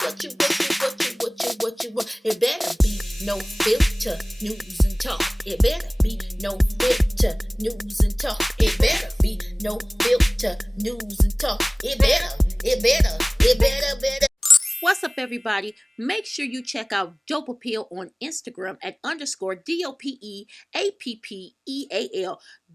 What? It better be no filter, news and talk. It better be no filter, news and talk. It better be no filter, news and talk. It better. What's up, everybody? Make sure you check out Dope Appeal on Instagram at _DOPEAPPEAL.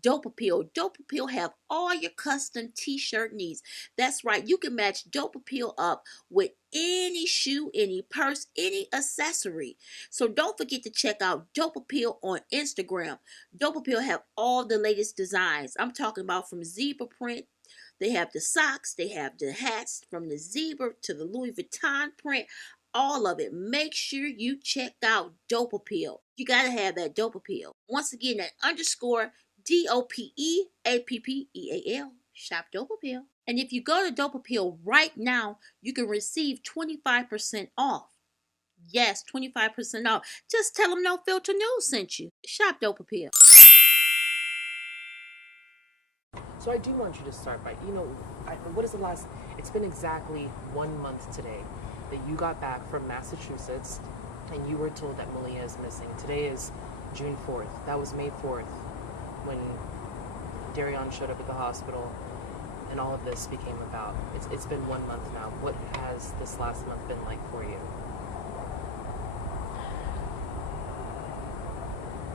Dope Appeal. Dope Appeal have all your custom t-shirt needs. That's right. You can match Dope Appeal up with any shoe, any purse, any accessory. So don't forget to check out Dope Appeal on Instagram. Dope Appeal have all the latest designs. I'm talking about from zebra print. They have the socks, they have the hats from the zebra to the Louis Vuitton print, all of it. Make sure you check out Dope Appeal. You gotta have that Dope Appeal. Once again, that _DOPEAPPEAL. Shop Dope Appeal. And if you go to Dope Appeal right now, you can receive 25% off. Yes, 25% off. Just tell them No Filter News sent you. Shop Dope Appeal. So I do want you to start by, what is the last, it's been exactly 1 month today that you got back from Massachusetts and you were told that Malia is missing. Today is June 4th. That was May 4th when Derion showed up at the hospital and all of this became about. It's been 1 month now. What has this last month been like for you?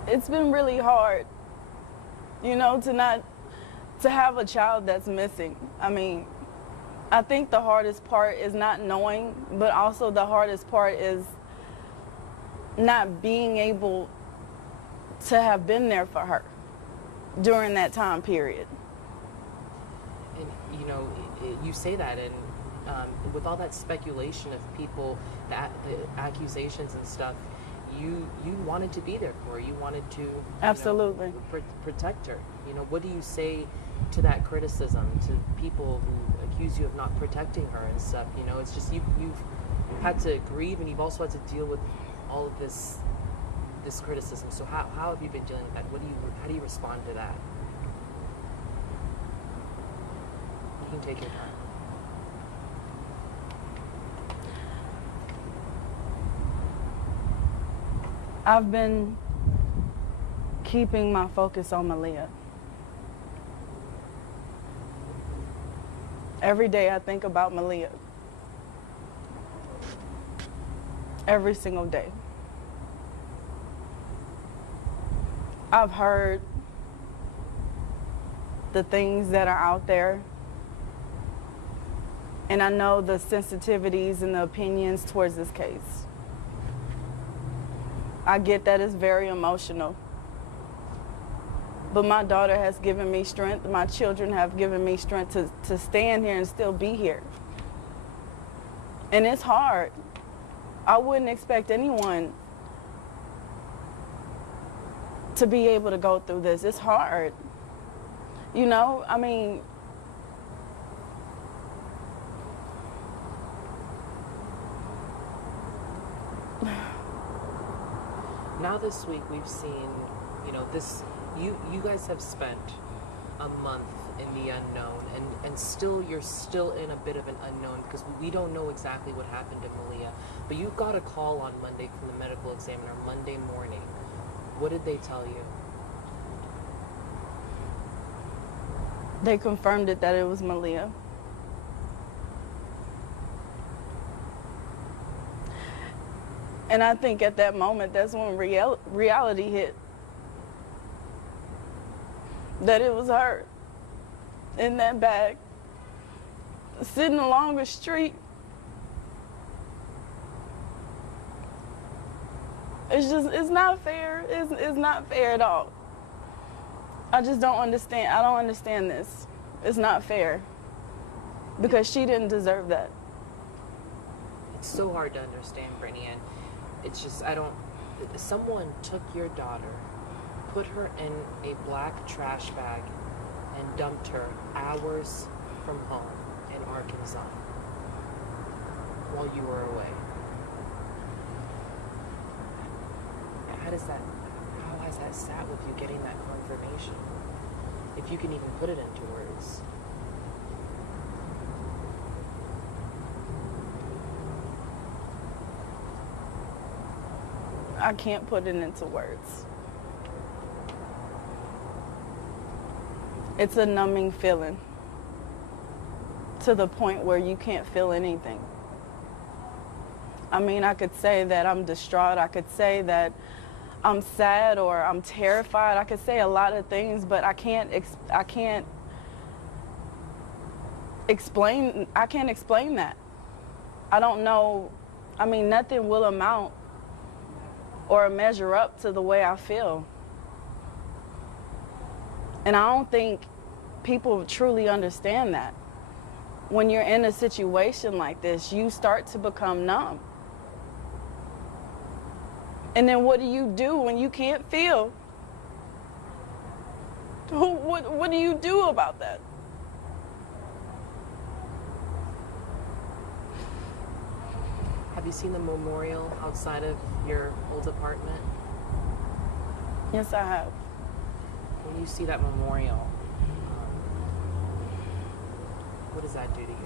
It's been really hard, to have a child that's missing. I mean, I think the hardest part is not knowing, but also the hardest part is not being able to have been there for her during that time period. And, you say that, and with all that speculation of people, the accusations and stuff, you wanted to be there for her. You wanted to Absolutely protect her. What do you say to that criticism, to people who accuse you of not protecting her and stuff? It's just you've had to grieve, and you've also had to deal with all of this criticism. So how have you been dealing with that? How do you respond to that? You can take your time. I've been keeping my focus on Malia. Every day I think about Malia. Every single day. I've heard the things that are out there, and I know the sensitivities and the opinions towards this case. I get that it's very emotional. But my daughter has given me strength. My children have given me strength to stand here and still be here. And it's hard. I wouldn't expect anyone to be able to go through this. It's hard. I mean, now this week we've seen, you guys have spent a month in the unknown, and still you're still in a bit of an unknown because we don't know exactly what happened to Malia. But you got a call on Monday from the medical examiner, Monday morning. What did they tell you? They confirmed that it was Malia. And I think at that moment, that's when reality hit. That it was her in that bag, sitting along the street. It's not fair. It's not fair at all. I just don't understand. I don't understand this. It's not fair. Because she didn't deserve that. It's so hard to understand, Brittany, and it's just, someone took your daughter, put her in a black trash bag, and dumped her hours from home in Arkansas while you were away. How has that sat with you, getting that confirmation? If you can even put it into words. I can't put it into words. It's a numbing feeling to the point where you can't feel anything. I mean, I could say that I'm distraught. I could say that I'm sad or I'm terrified. I could say a lot of things, but I can't explain that. I don't know. I mean, nothing will amount or measure up to the way I feel. And I don't think people truly understand that. When you're in a situation like this, you start to become numb. And then what do you do when you can't feel? What do you do about that? Have you seen the memorial outside of your old apartment? Yes, I have. When you see that memorial, what does that do to you?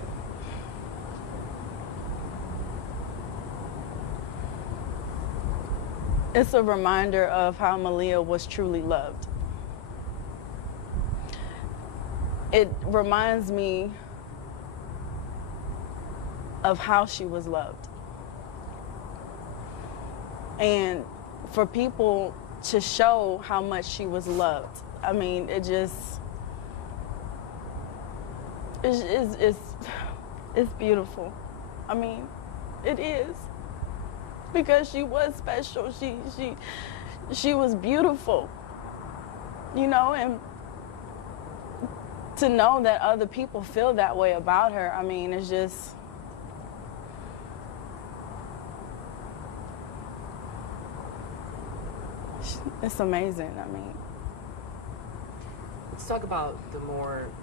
It's a reminder of how Malia was truly loved. It reminds me of how she was loved. And for people to show how much she was loved, I mean, it's beautiful. I mean, it is. Because she was special. She was beautiful. You know, and to know that other people feel that way about her, I mean, it's just, it's amazing. I mean, let's talk about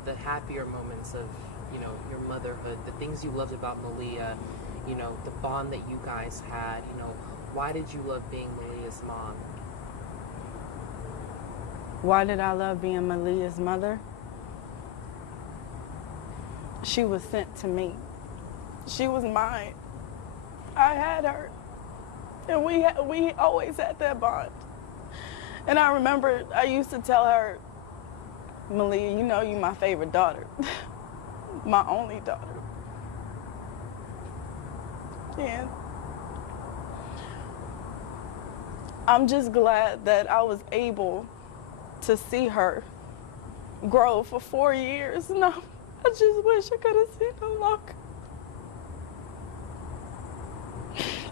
the happier moments of, you know, your motherhood, the things you loved about Malia, you know, the bond that you guys had. You know, why did you love being Malia's mom? Why did I love being Malia's mother? She was sent to me. She was mine. I had her. And we always had that bond. And I remember I used to tell her, Malia, you know you're my favorite daughter. My only daughter. And I'm just glad that I was able to see her grow for 4 years. And I just wish I could have seen her longer.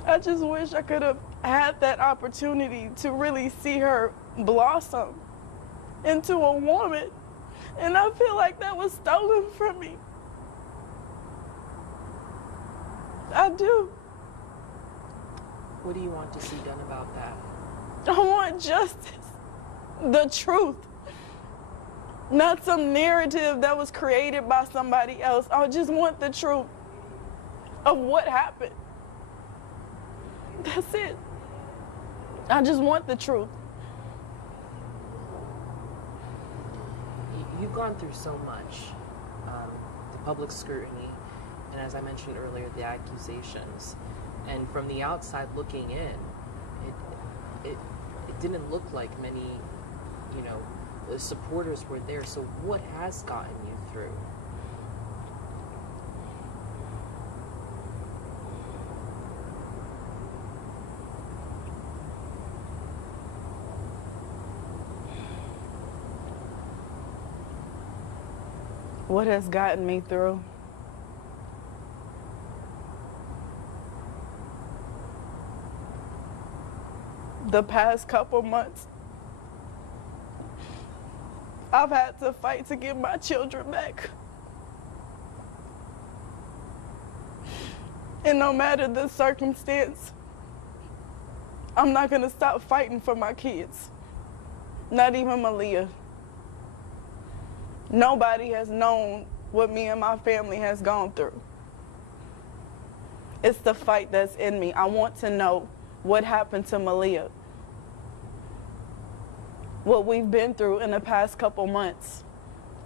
I just wish I could have had that opportunity to really see her blossom into a woman. And I feel like that was stolen from me. I do. What do you want to see done about that? I want justice, the truth, not some narrative that was created by somebody else. I just want the truth of what happened. That's it. I just want the truth. You've gone through so much, the public scrutiny, and as I mentioned earlier, the accusations. And from the outside looking in, it didn't look like many, you know, the supporters were there. So what has gotten you through? What has gotten me through? The past couple months, I've had to fight to get my children back. And no matter the circumstance, I'm not gonna stop fighting for my kids. Not even Malia. Nobody has known what me and my family has gone through. It's the fight that's in me. I want to know what happened to Malia. What we've been through in the past couple months.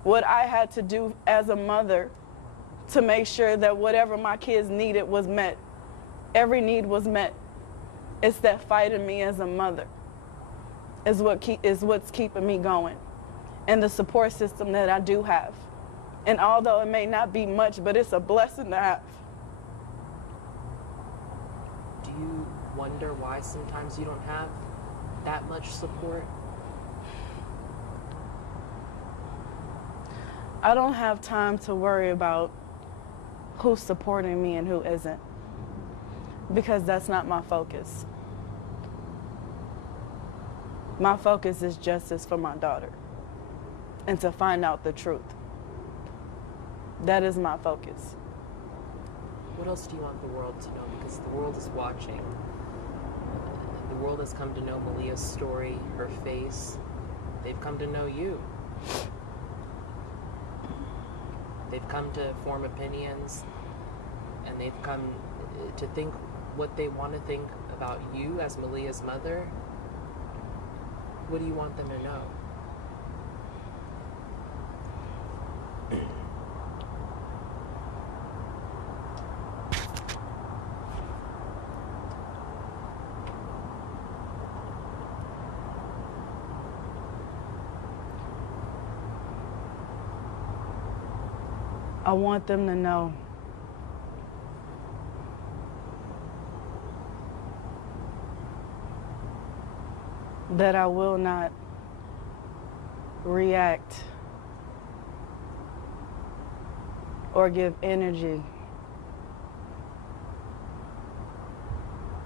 What I had to do as a mother to make sure that whatever my kids needed was met. Every need was met. It's that fight in me as a mother is what's keeping me going, and the support system that I do have. And although it may not be much, but it's a blessing to have. Do you wonder why sometimes you don't have that much support? I don't have time to worry about who's supporting me and who isn't, because that's not my focus. My focus is justice for my daughter and to find out the truth. That is my focus. What else do you want the world to know? Because the world is watching. The world has come to know Maleah's story, her face. They've come to know you. They've come to form opinions, and they've come to think what they want to think about you as Maleah's mother. What do you want them to know? I want them to know that I will not react or give energy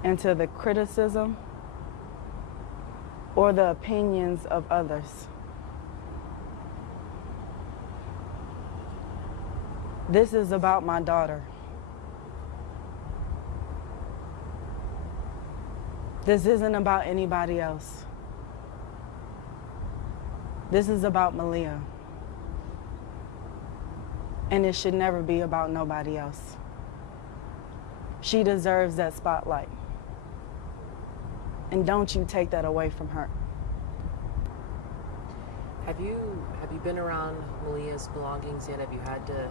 into the criticism or the opinions of others. This is about my daughter. This isn't about anybody else. This is about Malia. And it should never be about nobody else. She deserves that spotlight. And don't you take that away from her. Have you been around Maleah's belongings yet? Have you had to,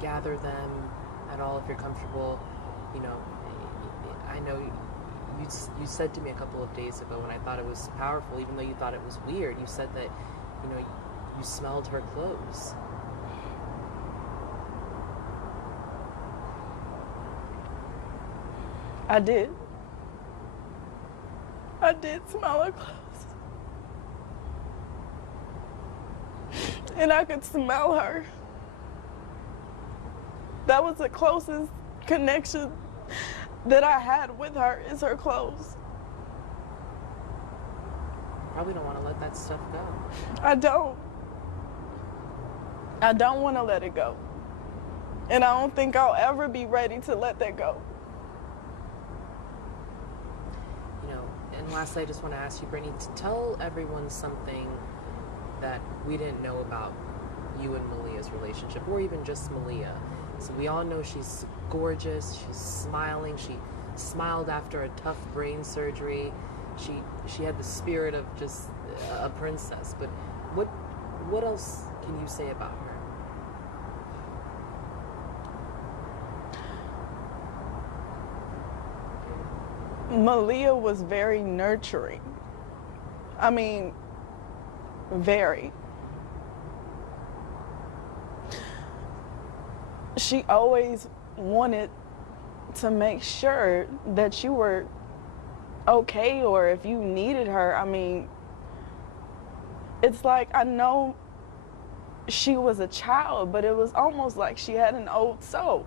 gather them at all if you're comfortable? I know you said to me a couple of days ago, and I thought it was powerful, even though you thought it was weird. You said that, you smelled her clothes. I did. I did smell her clothes. And I could smell her. That was the closest connection that I had with her, is her clothes. Probably don't want to let that stuff go. I don't. I don't want to let it go. And I don't think I'll ever be ready to let that go. And lastly, I just want to ask you, Brittany, to tell everyone something that we didn't know about you and Maleah's relationship, or even just Maleah. So we all know she's gorgeous, she's smiling, she smiled after a tough brain surgery, she had the spirit of just a princess. But what else can you say about her? Malia was very nurturing. I mean, very. She always wanted to make sure that you were okay, or if you needed her. I mean, it's like, I know she was a child, but it was almost like she had an old soul,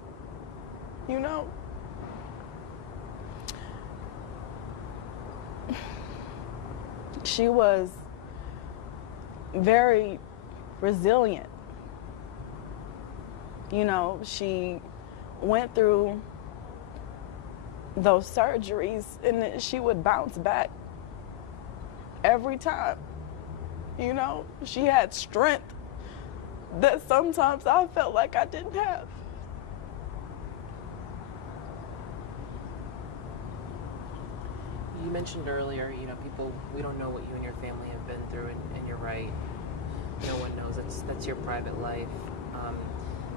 She was very resilient. She went through those surgeries and she would bounce back every time. She had strength that sometimes I felt like I didn't have. You mentioned earlier, people, we don't know what you and your family have been through, and you're right. No one knows. That's your private life.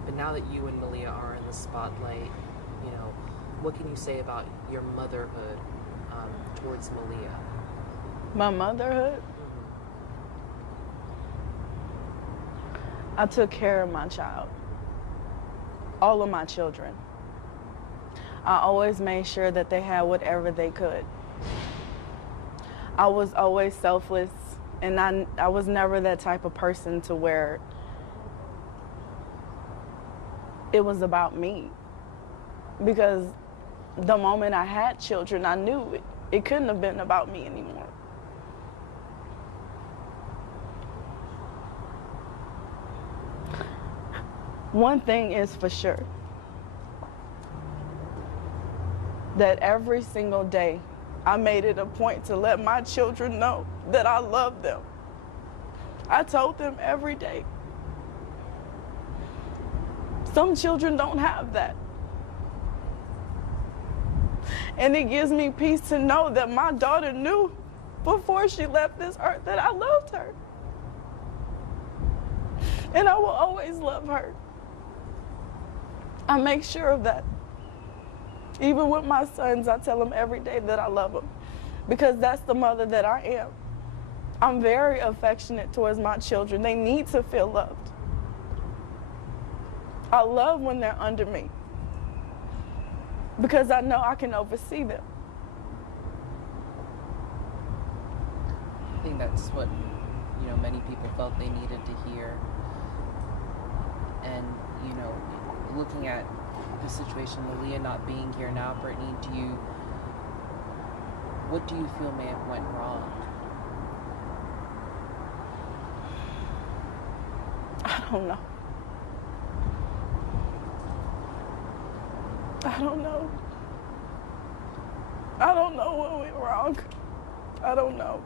But now that you and Malia are in the spotlight, what can you say about your motherhood towards Malia? My motherhood? I took care of my child, all of my children. I always made sure that they had whatever they could. I was always selfless, and I was never that type of person to where it was about me. Because the moment I had children, I knew it couldn't have been about me anymore. One thing is for sure, that every single day I made it a point to let my children know that I love them. I told them every day. Some children don't have that. And it gives me peace to know that my daughter knew before she left this earth that I loved her. And I will always love her. I make sure of that. Even with my sons, I tell them every day that I love them, because that's the mother that I am. I'm very affectionate towards my children. They need to feel loved. I love when they're under me, because I know I can oversee them. I think that's what, many people felt they needed to hear. And, looking at the situation, Malia not being here now, Brittany, what do you feel may have went wrong? I don't know. I don't know. I don't know what went wrong. I don't know.